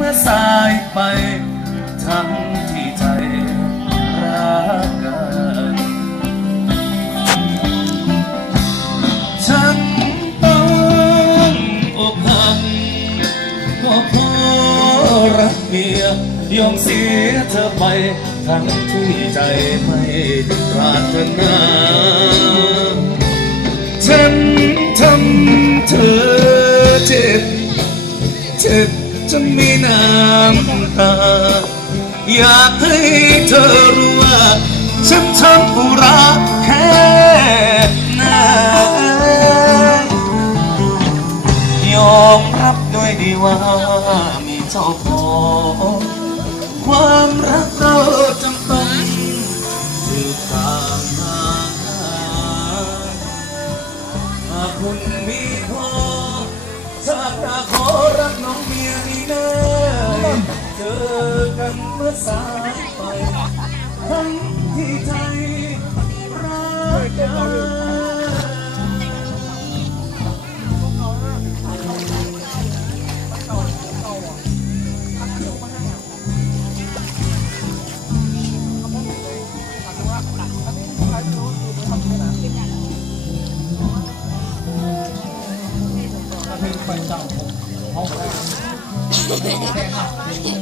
เมื่อสายไปทั้งที่ใจรักกัน ฉันต้องอกหักก็เพราะรักเมียยอมเสียเธอไป ทั้งที่ใจไม่ปรารถนาฉันทำเธอเจ็บเจ็บ จนมีน้ำตา อยากให้เธอรู้ว่าฉันทำผู้รักแค่ไหนยอมรับด้วยดีว่ามีเจ้าของความรักเราจำต้องจืดจางหาหากคุณมีพอชาติหน้าขอรักน้องเมียเจอกันเมื่อสายไปทั้งที่ใจรักกันอะไรที่มันปิดแล้ว อะ